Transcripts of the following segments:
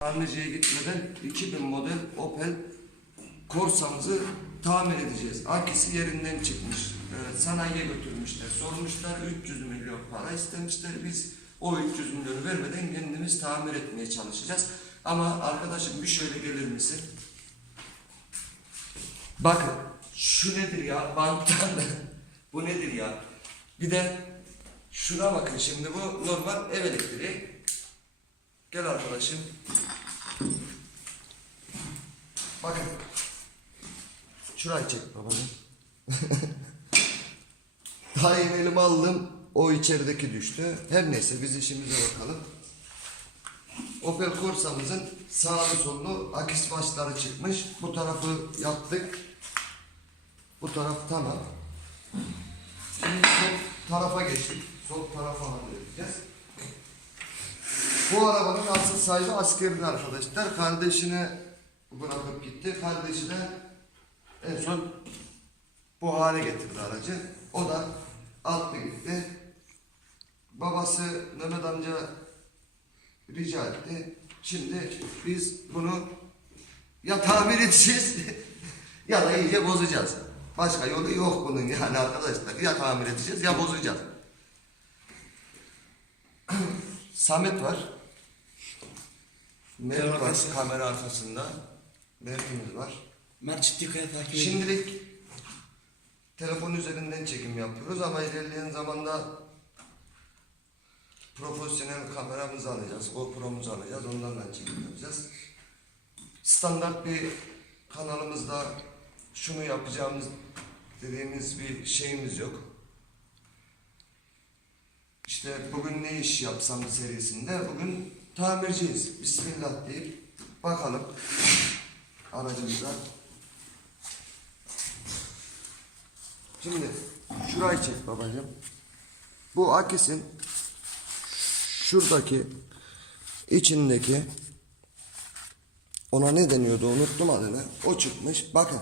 Tamirciye gitmeden 2000 model Opel Corsa'mızı tamir edeceğiz. Akisi yerinden çıkmış. Sanayiye götürmüşler. Sormuşlar, 300 milyon para istemişler. Biz o 300 milyonu vermeden kendimiz tamir etmeye çalışacağız. Ama arkadaşım bir şöyle gelir misin? Bakın şu nedir ya? Banttan bu nedir ya? Bir de şuna bakın, şimdi bu normal ev elektriği. Gel arkadaşım. Bakın. Şurayı çek babacığım. Daha yeni elime aldım. O içerideki düştü. Her neyse biz işimize bakalım. Opel Corsa'mızın sağlı sollu akis başları çıkmış. Bu tarafı yaptık. Bu taraf tamam. Şimdi sol tarafa geçtik. Sol tarafa halledeceğiz. Bu arabanın asıl sahibi askerli arkadaşlar. Kardeşini bırakıp gitti. Kardeşi de en son bu hale getirdi aracı. O da attı gitti. Babası Mehmet amca rica etti. Şimdi biz bunu ya tamir edeceğiz ya da iyice bozacağız. Başka yolu yok bunun yani arkadaşlar. Ya tamir edeceğiz ya bozacağız. Samet var. Mert var kamera arkasında. Mert'imiz var. Mert Çiftlikaya takip ediyor. Şimdilik telefon üzerinden çekim yapıyoruz ama ilerleyen zamanda profesyonel kameramızı alacağız, GoPro'muzu alacağız, onlarla çekim yapacağız. Standart bir kanalımızda şunu yapacağımız dediğimiz bir şeyimiz yok. İşte bugün ne iş yapsam serisinde bugün tamirciyiz. Bismillah deyip bakalım aracımıza. Şimdi şurayı çek babacığım. Bu akisin şuradaki içindeki, ona ne deniyordu unuttum adını, o çıkmış. Bakın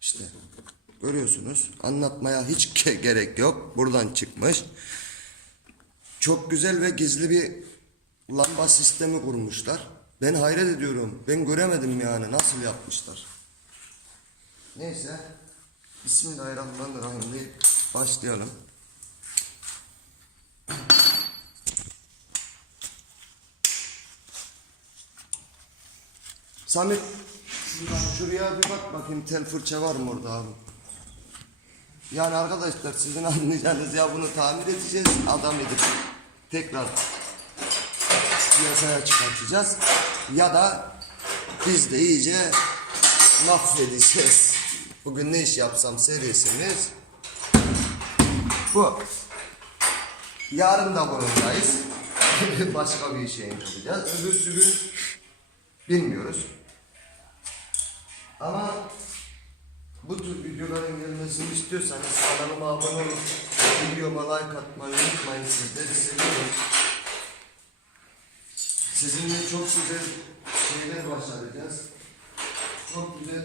işte görüyorsunuz, anlatmaya hiç gerek yok, buradan çıkmış. Çok güzel ve gizli bir lamba sistemi kurmuşlar. Ben hayret ediyorum, ben göremedim yani nasıl yapmışlar. Neyse, Bismillahirrahmanirrahim deyip başlayalım. Samet, şuraya bir bak bakayım, tel fırça var mı orada abi? Yani arkadaşlar sizin anlayacağınız, ya bunu tamir edeceğiz, adam edip tekrar piyasaya çıkartacağız ya da biz de iyice mahvedeceğiz. Bugün ne iş yapsam serisimiz bu. Yarın da bunundayız. Başka bir şey yapacağız. Öbürsü gün bilmiyoruz. Ama bu tür videoların gelmesini istiyorsanız kanalıma abone olup videoma like atmayı unutmayın. Sizleri seviyorum. Sizinle çok güzel şeyler başaracağız. Çok güzel.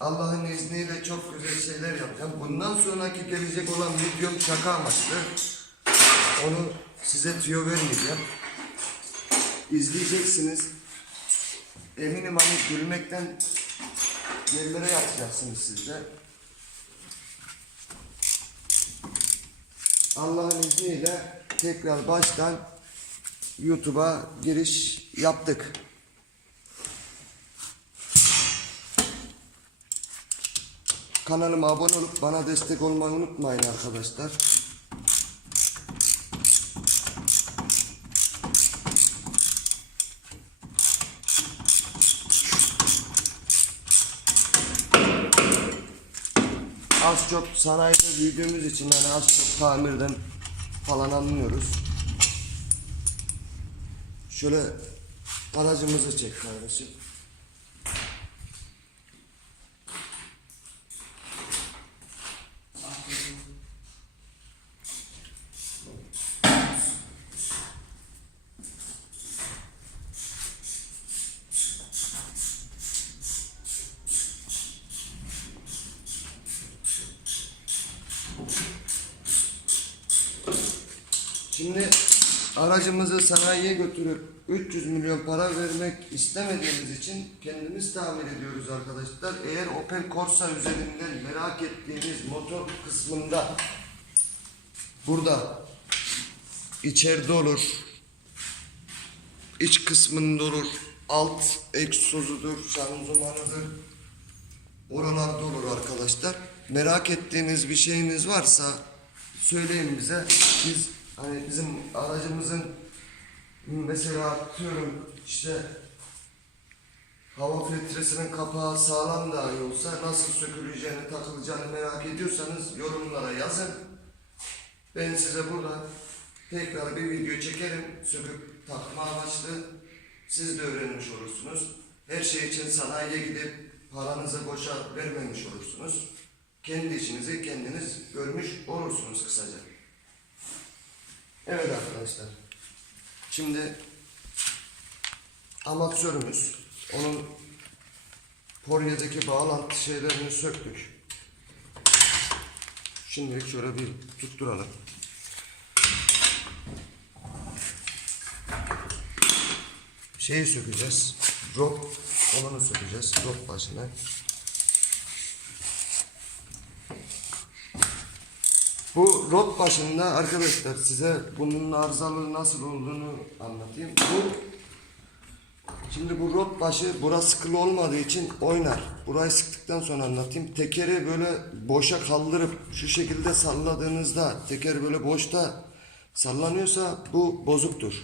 Allah'ın izniyle çok güzel şeyler yapacağım. Bundan sonraki gelecek olan videom şaka amaçlı. Onu size tüyo vermeyeceğim. İzleyeceksiniz. Eminim hani gülmekten yerlere yatacaksınız siz de. Allah'ın izniyle tekrar baştan YouTube'a giriş yaptık. Kanalıma abone olup bana destek olmayı unutmayın arkadaşlar. Az çok sanayide büyüdüğümüz için yani az çok tamirden falan anlıyoruz. Şöyle aracımızı çek kardeşim. Şimdi aracımızı sanayiye götürüp 300 milyon para vermek istemediğimiz için kendimiz tamir ediyoruz arkadaşlar. Eğer Opel Corsa üzerinden merak ettiğiniz motor kısmında burada içeride olur, iç kısmında olur, alt egzozudur, şanzımanıdır, oralarda olur arkadaşlar. Merak ettiğiniz bir şeyiniz varsa söyleyin bize. Biz hani bizim aracımızın mesela atıyorum işte hava filtresinin kapağı sağlam dahi olsa nasıl söküleceğini, takılacağını merak ediyorsanız yorumlara yazın. Ben size burada tekrar bir video çekerim, söküp takma amaçlı. Siz de öğrenmiş olursunuz. Her şey için sanayiye gidip paranızı boşa vermemiş olursunuz. Kendi işinizi kendiniz görmüş olursunuz kısaca. Evet arkadaşlar. Şimdi amatörümüz, onun poryedeki bağlantı şeylerini söktük. Şimdilik şöyle bir tutturalım. Şeyi sökeceğiz. Rot olanı sökeceğiz. Rot başına. Bu rot başında arkadaşlar size bunun arızalı nasıl olduğunu anlatayım. Şimdi bu rot başı burası sıkılı olmadığı için oynar. Burayı sıktıktan sonra anlatayım. Tekeri böyle boşa kaldırıp şu şekilde salladığınızda teker böyle boşta sallanıyorsa bu bozuktur.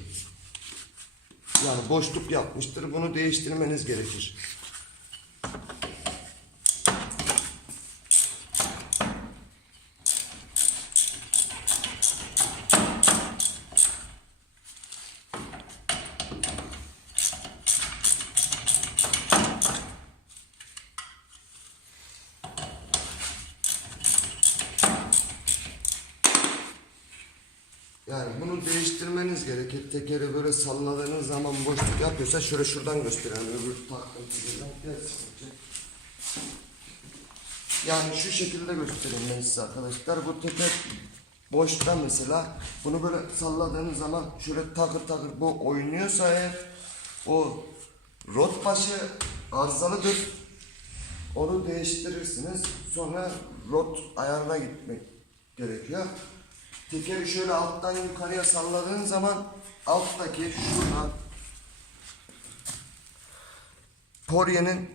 Yani boşluk yapmıştır. Bunu değiştirmeniz gerekir. Yani bunu değiştirmeniz gerekir. Tekeri böyle salladığınız zaman boşluk yapıyorsa şöyle şuradan gösterelim. Öbür takıntısından gelsin. Yani şu şekilde göstereyim ben size arkadaşlar. Bu teker boşta mesela bunu böyle salladığınız zaman şöyle takır takır bu oynuyorsa eğer o rot başı arızalıdır. Onu değiştirirsiniz. Sonra rot ayarına gitmek gerekiyor. Tekeri şöyle alttan yukarıya salladığın zaman alttaki şurada poryenin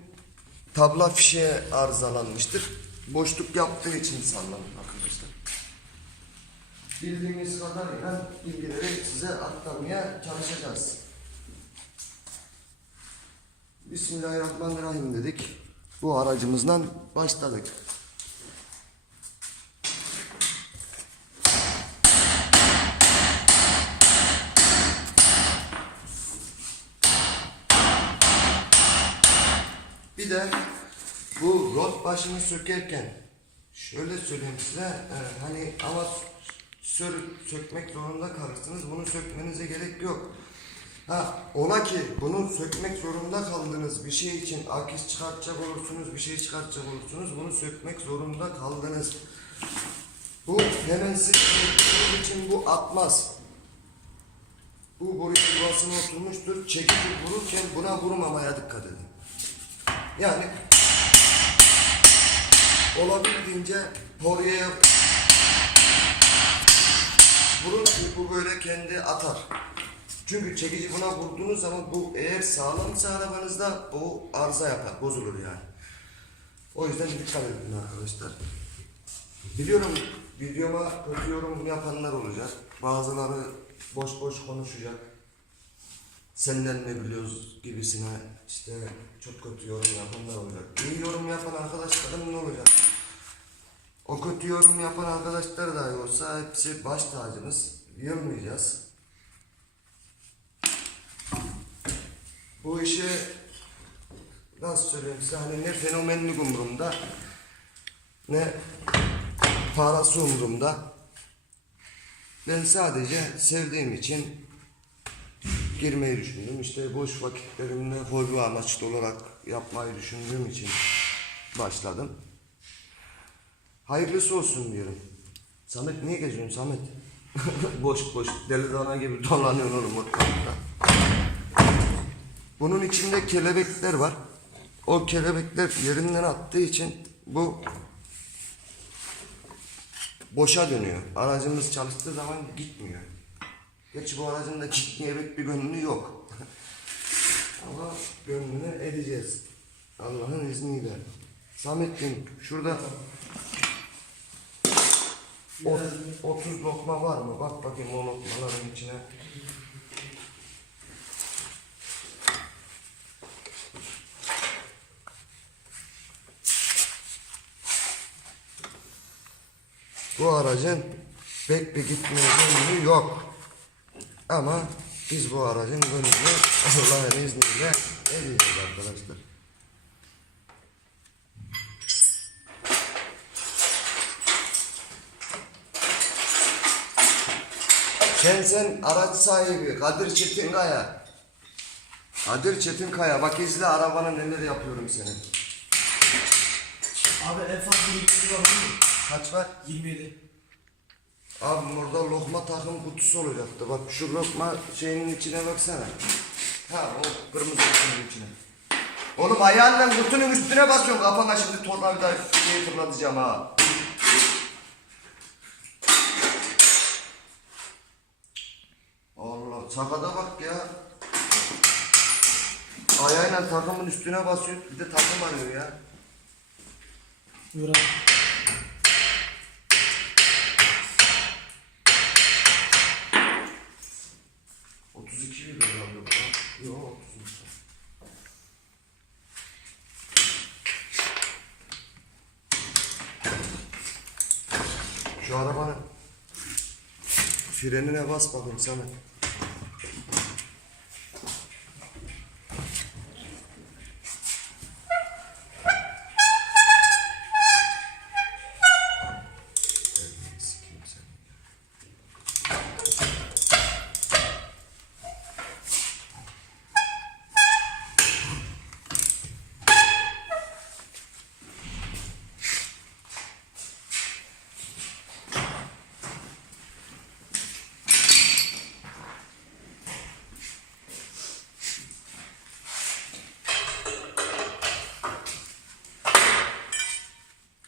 tabla fişeği arızalanmıştır. Boşluk yaptığı için sallanır arkadaşlar. Bildiğimiz kadarıyla bilgileri size aktarmaya çalışacağız. Bismillahirrahmanirrahim dedik. Bu aracımızdan başladık. Bir de bu rot başını sökerken şöyle söyleyeyim size hani ama sökmek zorunda kalırsınız. Bunu sökmenize gerek yok. Ola ki bunu sökmek zorunda kaldınız bir şey için akis çıkartacak olursunuz, bir şey çıkartacak olursunuz. Bunu sökmek zorunda kaldınız. Bu hemen siz söktüğünüz için bu atmaz. Bu boru yuvasına oturmuştur. Çekici vururken buna vurmamaya dikkat edin. Yani olabildiğince poryeye vurun ki bu böyle kendi atar. Çünkü çekici buna vurduğunuz zaman bu eğer sağlamsa arabanızda bu arıza yapar, bozulur yani. O yüzden dikkat edin arkadaşlar. Biliyorum videoma kötü yorum yapanlar olacak. Bazıları boş boş konuşacak. Senden ne biliyoruz gibisine işte çok kötü yorum yapanlar olacak. İyi yorum yapan arkadaşlarım ne olacak? O kötü yorum yapan arkadaşlar dahi olsa hepsi baş tacımız. Yılmayacağız. Bu işi nasıl söyleyeyim size hani ne fenomenlik umurumda ne parası umurumda. Ben sadece sevdiğim için girmeyi düşündüm. İşte boş vakitlerimde hobi amaçlı olarak yapmayı düşündüğüm için başladım. Hayırlısı olsun diyorum. Samet niye geziyorsun Samet? boş boş deli dana gibi dolanıyor oğlum ortalıkta. Bunun içinde kelebekler var. O kelebekler yerinden attığı için bu boşa dönüyor. Aracımız çalıştığı zaman gitmiyor. Gerçi bu aracın da gitmeye pek bir gönlü yok. Ama gönlünü edeceğiz. Allah'ın izniyle. Samet'ciğim şurada 30 lokma var mı? Bak bakayım o lokmaların içine. Bu aracın pek bir gitmeye gönlü yok. Ama biz bu aracın gönlünü Allah'ın izniyle edeceğiz arkadaşlar. Sen araç sahibi Kadir Çetinkaya. Kadir Çetinkaya bak izle arabana neler yapıyorum senin. Abi en fazla 27 var değil mi? Kaç var? 27. Abi burada lokma takım kutusu olacaktı. Bak şu lokma şeyinin içine baksana. Ha o kırmızı kutunun içine. Oğlum ayağınla kutunun üstüne basıyorsun. Kafana şimdi tornavida şeyi fırlatacağım ha. Allah sakada bak ya. Ayağıyla takımın üstüne basıyor. Bir de takım arıyor ya. Buyur abi. Yok 30. Şu arabanın frenine bas bakayım sana.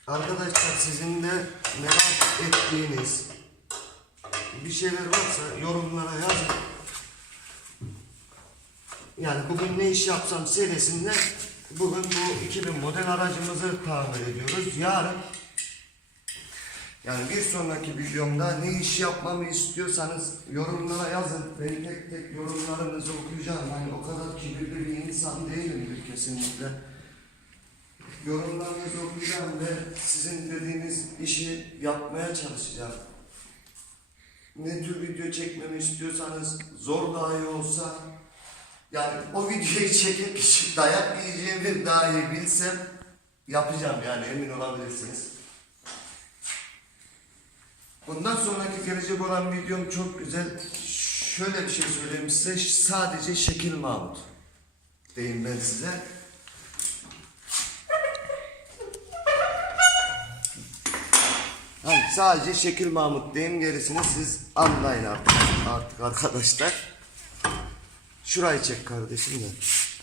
Arkadaşlar sizin de merak ettiğiniz bir şeyler varsa yorumlara yazın. Yani bugün ne iş yapsam serisinde bugün bu 2000 model aracımızı tamir ediyoruz. Yarın yani bir sonraki videomda ne iş yapmamı istiyorsanız yorumlara yazın. Ben tek tek yorumlarınızı okuyacağım. Yani o kadar kibirli bir insan değilimdir kesinlikle. Yorumlarınızı okuyacağım ve sizin dediğiniz işi yapmaya çalışacağım. Ne tür video çekmemi istiyorsanız zor dahi olsa yani o videoyu çekip dayak yiyeceğimi dahi bilsem yapacağım yani emin olabilirsiniz. Bundan sonraki gelecek olan videom çok güzel. Şöyle bir şey söyleyeyim size, sadece şekil Mahmut diyeyim ben size. Hani sadece şekil Mahmut diyeyim, gerisini siz anlayın artık arkadaşlar. Şurayı çek kardeşim de.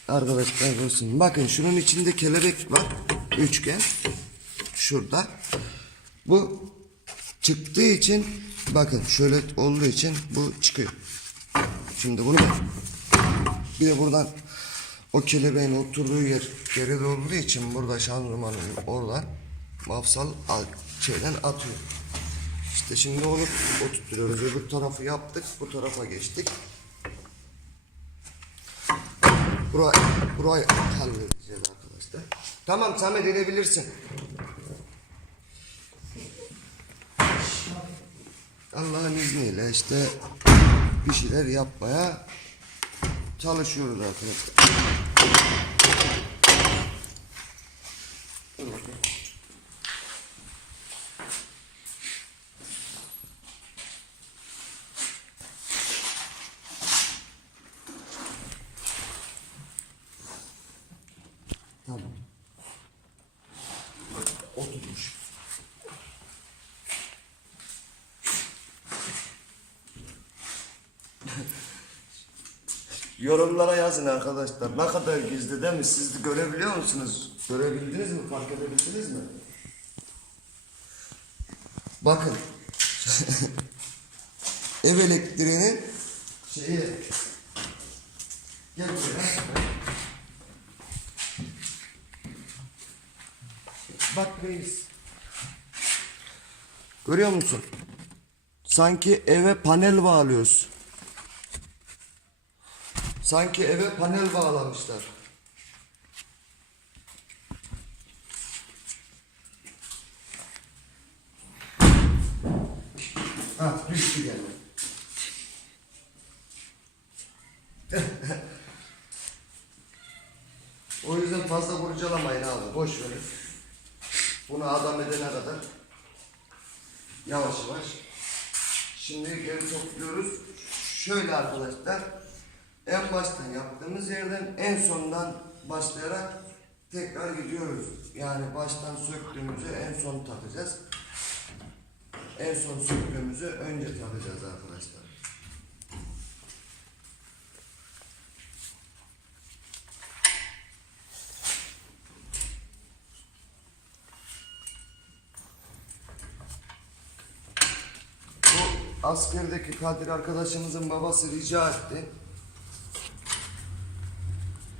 Arkadaşlar olsun. Bakın şunun içinde kelebek var. Üçgen. Şurada. Bu çıktığı için bakın şöyle olduğu için bu çıkıyor. Şimdi bunu bir de buradan o kelebeğin oturduğu yer geride olduğu için burada şanzımanın oradan mafsal şeyden atıyor. İşte şimdi onu oturtuyoruz. Öbür tarafı yaptık. Bu tarafa geçtik. Burayı halledeceğiz arkadaşlar. Tamam Samet edebilirsin. Allah'ın izniyle işte bir şeyler yapmaya çalışıyoruz arkadaşlar. Dur bakayım. Tamam. Oturmuş. Yorumlara yazın arkadaşlar. Ne kadar gizli değil mi? Siz de görebiliyor musunuz? Görebildiniz mi? Fark edebildiniz mi? Bakın. Ev elektriğinin şeyi. Gel buraya. Bak reis. Görüyor musun? Sanki eve panel bağlıyoruz. Sanki eve panel bağlamışlar. Ha, düştü gene. O yüzden fazla kurcalamayın abi. Boş verin. Bunu adam edene kadar yavaş yavaş. Şimdi geri topluyoruz. Şöyle arkadaşlar. En baştan yaptığımız yerden en sondan başlayarak tekrar gidiyoruz. Yani baştan söktüğümüzü en son takacağız. En son söktüğümüzü önce takacağız arkadaşlar. Bu askerdeki Kadir arkadaşımızın babası rica etti.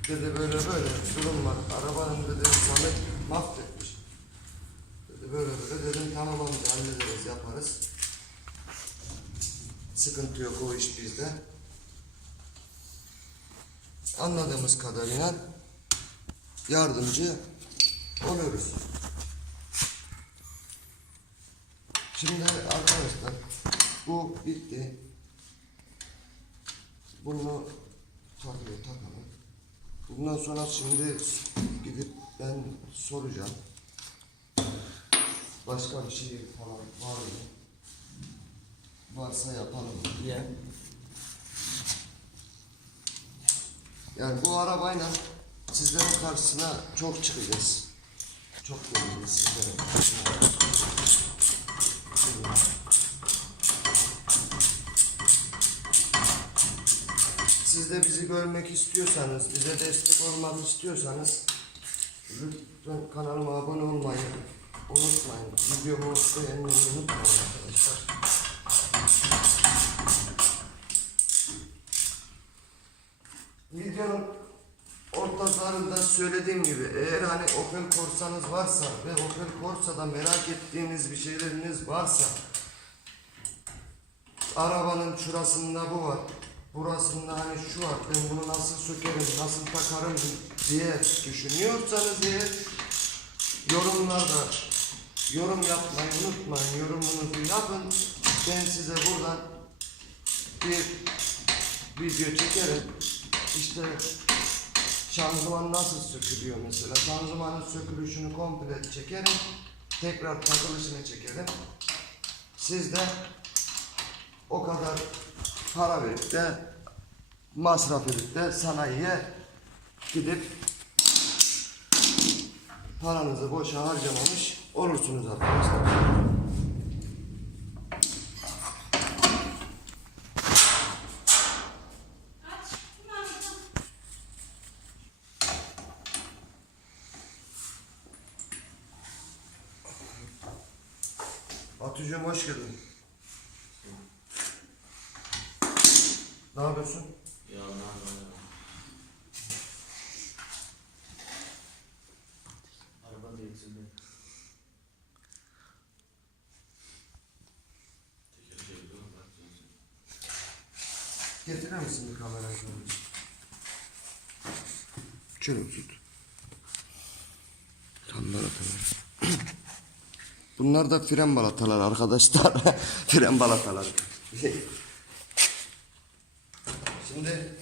Dedi böyle böyle durum var. Arabanın dedi Samet mahvetmiş. Dedi böyle böyle dedim tamam amca hallederiz yaparız. Sıkıntı yok o iş bizde. Anladığımız kadarıyla yardımcı oluyoruz. Şimdi arkadaşlar bu bitti. Bunu takalım. Bundan sonra şimdi gidip ben soracağım. Başka bir şey falan var mı? Varsa yapalım diye. Yani bu arabayla sizlerin karşısına çok çıkacağız. Çok göreceğiz sizlerin karşısına. Siz de bizi görmek istiyorsanız, bize destek olmak istiyorsanız lütfen kanalıma abone olmayı unutmayın. Videomu beğenmeyi unutmayın arkadaşlar. Videonun ortalarında söylediğim gibi eğer hani Opel Corsa'nız varsa ve Opel Corsa'da merak ettiğiniz bir şeyleriniz varsa arabanın şurasında bu var. Burasında hani şu var, ben bunu nasıl sökerim, nasıl takarım diye düşünüyorsanız eğer yorumlarda yorum yapmayı unutmayın, yorumunuzu yapın. Ben size buradan bir video çekerim. İşte şanzıman nasıl sökülüyor mesela, şanzımanın sökülüşünü komple çekerim. Tekrar takılışını çekerim. Siz de o kadar para verip de masraf edip de sanayiye gidip paranızı boşa harcamamış olursunuz arkadaşlar. Batucuğum hoş geldin. Ne yapıyorsun? Ya ne yapayım? Araba da yükseldi. Getirir misin bir kamerayı? Şöyle tut. Tam balatalar. Bunlar da fren balatalar arkadaşlar. Fren balatalar. Şimdi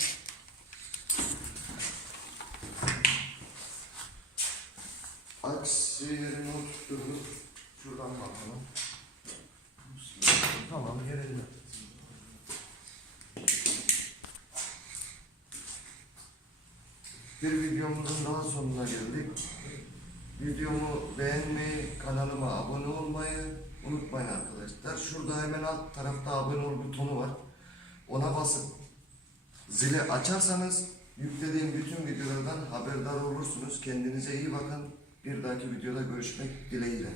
aksi yerini oturtturuz. Şuradan bakalım. Tamam yerinde. Bir videomuzun daha sonuna geldik. Videomu beğenmeyi, kanalıma abone olmayı unutmayın arkadaşlar. Şurada hemen alt tarafta abone ol butonu var. Ona basıp zili açarsanız yüklediğim bütün videolardan haberdar olursunuz. Kendinize iyi bakın. Bir dahaki videoda görüşmek dileğiyle.